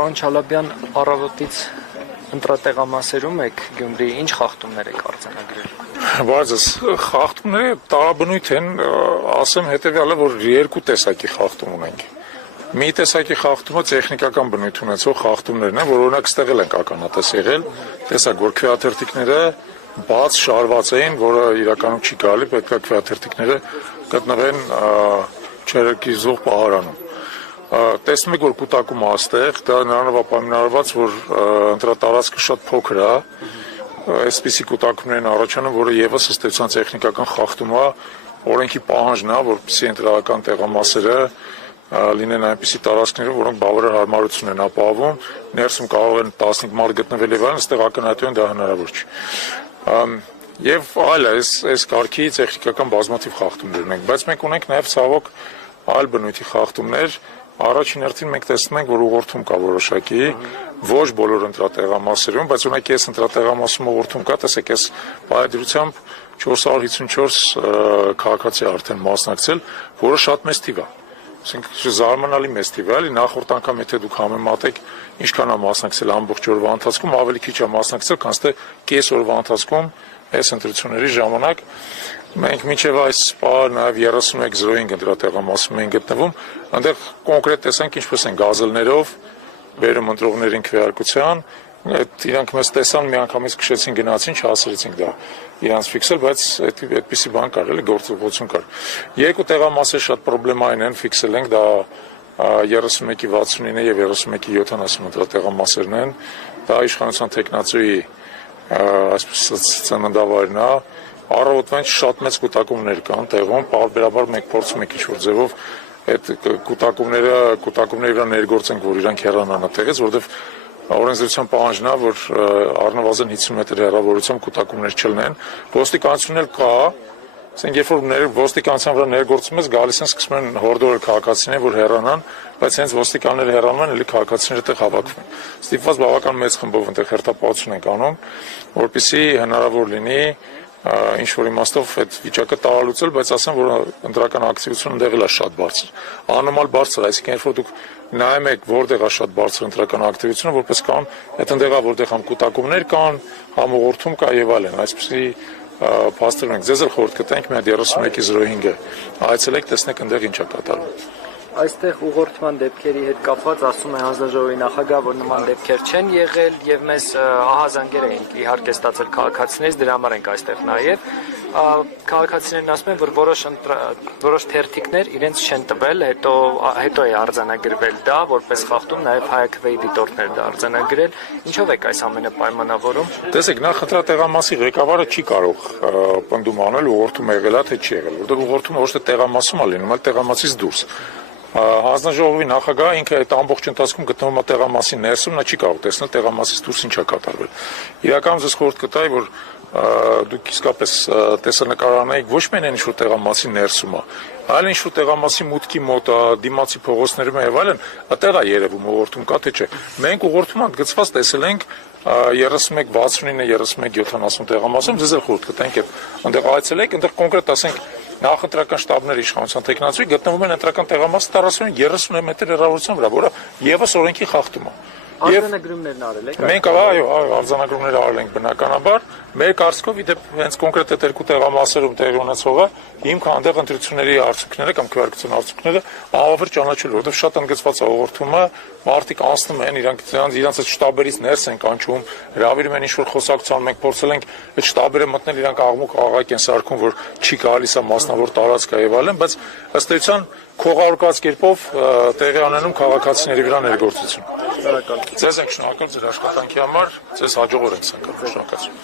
Պարոն Չալաբյան, առավոտից ընտրատեղամասերում եք Գյումրիի, ինչ խախտումներ եք արձանագրել։ Բայց խախտումները տարաբնույթ են, ասեմ հետևյալը, որ երկու տեսակի խախտում ունենք։ Մի տեսակի խախտումը տեխնիկական բնույթ ունեցող խախտումներն են, որ օրինակ ստեղ ենք ականատես եղել, տեսակ, որ քվեաթերթիկները բաց շարված էին, որը իրականում չի գալի, պետք է քվեաթերթիկները գտնվեն չերկիզող պահարանում։ Տեսնում եք, որ կուտակումը աստեղ, դա նրանով ապահովված, որ ընտրատարածքը շատ փոքր է, այսպիսի կուտակումներն առաջանում, որը եւս ըստ էության տեխնիկական խախտում է, օրենքի պահանջն է, որպեսզի ընտրական տեղամասերը լինեն այնպիսի տարածքները, որոնք բավարար հարմարություն են ապահովում, ներսում կարող են 15 մարդ գտնվել եւ այլն, այստեղ ակնհայտորեն դա հնարավոր չի։ Եվ այլ այս կարգի տեխնիկական բազմաթիվ խախտումներ ունենք, բայց մենք ունենք նաեւ ցավոք այլ բնույթի խախտումներ։ Առաջին հերթին մենք տեսնում ենք, որ ուղղորդում կա որոշակի, ոչ բոլոր ընտրատեղամասերում, բայց ունեք այս ընտրատեղամասում ուղղորդում կա, տեսեք, այս պայմանությամբ 454 քաղաքացի արդեն մասնակցել, որը շատ մեծ թիվ է։ Այսինքն զարմանալի մեծ թիվ է, էլի նախորդ անգամ եթե դուք համեմատեք ինչքան է մասնակցել ամբողջ օրվա ընթացքում, ավելի քիչ է մասնակցել, քան թե կես օրվա ընթացքում այս ընտրությունների ժամանակ մենք մինչև այս պահը նաև 31:0 ընտրատեղամասում են գտնվում, այնտեղ կոնկրետ տեսանք ինչպես են գազելներով բերում ընտրողներին քվեարկության, իրանք մեզ տեսան, միանգամից քշեցին գնացին, չհասցրեցինք դա իրանց ֆիքսել, բայց այդպիսի բան կար, էլի գործողություն կար։ Երկու տեղամասեր շատ պրոբլեմային են, ֆիքսել ենք, դա 31-69 եւ 31-70 ընտրատեղամասերն են, դա իշխանության տեխնացուի այսպես ծննդավայրն է, առավոտվան շատ մեծ կուտակումներ կան տեղում, պարբերաբար մենք փորձում ենք ինչ-որ ձևով այդ կուտակումները վրա ներգործենք, որ իրանք հեռանան այդտեղից, որովհետեւ օրենսդրության պահանջն է, որ առնվազն 50 մետր հեռավորությամբ կուտակումներ չլինեն։ Ոստիկանությունն էլ կա, ասենք երբ որ ոստիկանության վրա ներգործում ես, գալիս են սկսում են հորդորել քաղաքացիներին, որ հեռանան, բայց հենց ոստիկանները հեռանում են, էլի քաղաքացիները այդտեղ հավաքվում։ Ստիպված բավական մեծ խմբով այդտեղ հերթապահություն ենք անում, որպեսզի հնարավոր լինի ինչ որ իմաստով այդ վիճակը տարալուծել, բայց ասեմ, որ ընտրական ակտիվությունը ընդեղ է շատ բարձր։ Աննորմալ բարձր, այսինքն երբ որ դուք նայում եք որտեղ է շատ բարձր ընտրական ակտիվությունը, որպես կան, այդ ընդեղ է որտեղ համ կուտակումներ կան, համ ուղղորդում կա եւ այլն, այսպեսի փաստեր ունենք։ Ձեզ էլ խորհուրդ կտանք մի հատ 31:05-ը այցելեք, տեսնեք ընդեղ ինչ է կատարվում։ Այստեղ ուղղորդման դեպքերի հետ կապված ասում է հանձնաժողովի նախագահ, որ նման դեպքեր չեն եղել եւ մեզ ահազանգեր էին իհարկե ստացել քաղաքացիներից, դրա համար ենք այստեղ նաեւ քաղաքացիներն ասում են, որ որոշ թերթիկներ իրենց չեն տվել, հետո է արձանագրվել դա, որպես խախտում, նաեւ հայաքվեի դիտորդներ դա արձանագրել։ Ինչով եք այս ամենը պայմանավորում։ Տեսեք, նախ ընտրատեղամասի ղեկավարը չի կարող պնդում անել ուղղորդում եղել է թե չի եղել, որովհետեւ ուղղորդումը ոչ թե տեղամասում է լինում, այլ տեղամասից դուրս։ Հանձնաժողովի նախագահը ինքը այդ ամբողջ ընթացքում գտնվում է տեղամասի ներսում, նա չի կարող տեսնել տեղամասից դուրս ինչ է կատարվել։ Իրականում ես խորհուրդ կտայի, որ դուք իսկապես տեսանկարահանեիք ոչ միայն ինչ-որ տեղամասի ներսում է, այլ ինչ-որ տեղամասի մուտքի մոտ, դիմացի փողոցներում եւ այլն, այդտեղ է երևում ուղղորդում կա թե չէ։ Մենք ուղղորդում ընդգծված տեսել ենք 31-69-31-70 տեղամասում, ձեզ էլ խորհուրդ կտանք այդ այնտեղ այցելեք, այնտեղ կոնկրետ ասենք նախընտրական շտաբների իշխանության տեխնացուի գտնվում են ընտրական տեղամասի 30 մետր հեռավորության վրա, որը եւս օրենքի խախտում է։ Արձանագրումներն արել եք։ Մենք այո, արձանագրումներ արել ենք բնականաբար, մեր կարծիքով իդեպ հենց կոնկրետ այդ երկու տեղամասերում տեղի ունեցողը հիմքը այնտեղ ընտրությունների արդյունքները կամ քվեարկության արդյունքները ավելի ճանաչել, որովհետև շատ ընդգծված է ուղղորդումը, մարդիկ անցնում են, իրանց այդ շտաբերից ներս են կանչում, հրավիրում են ինչ-որ խոսակցության, մենք փորձել ենք այդ շտաբերը մտնել, իրանք աղմուկ աղաղակ են սարքում, որ չի գալիս է մասնավոր տարածք է եւ այլն, բայց ըստ էության քողարկված կերպով տեղի անենում քաղաքացիների վրա ներգործություն։ Ձեզ ենք շնորհակալ ձեր աշխատանքի համար, ձեզ հաջողորեն ցանկանում շնորհակալություն։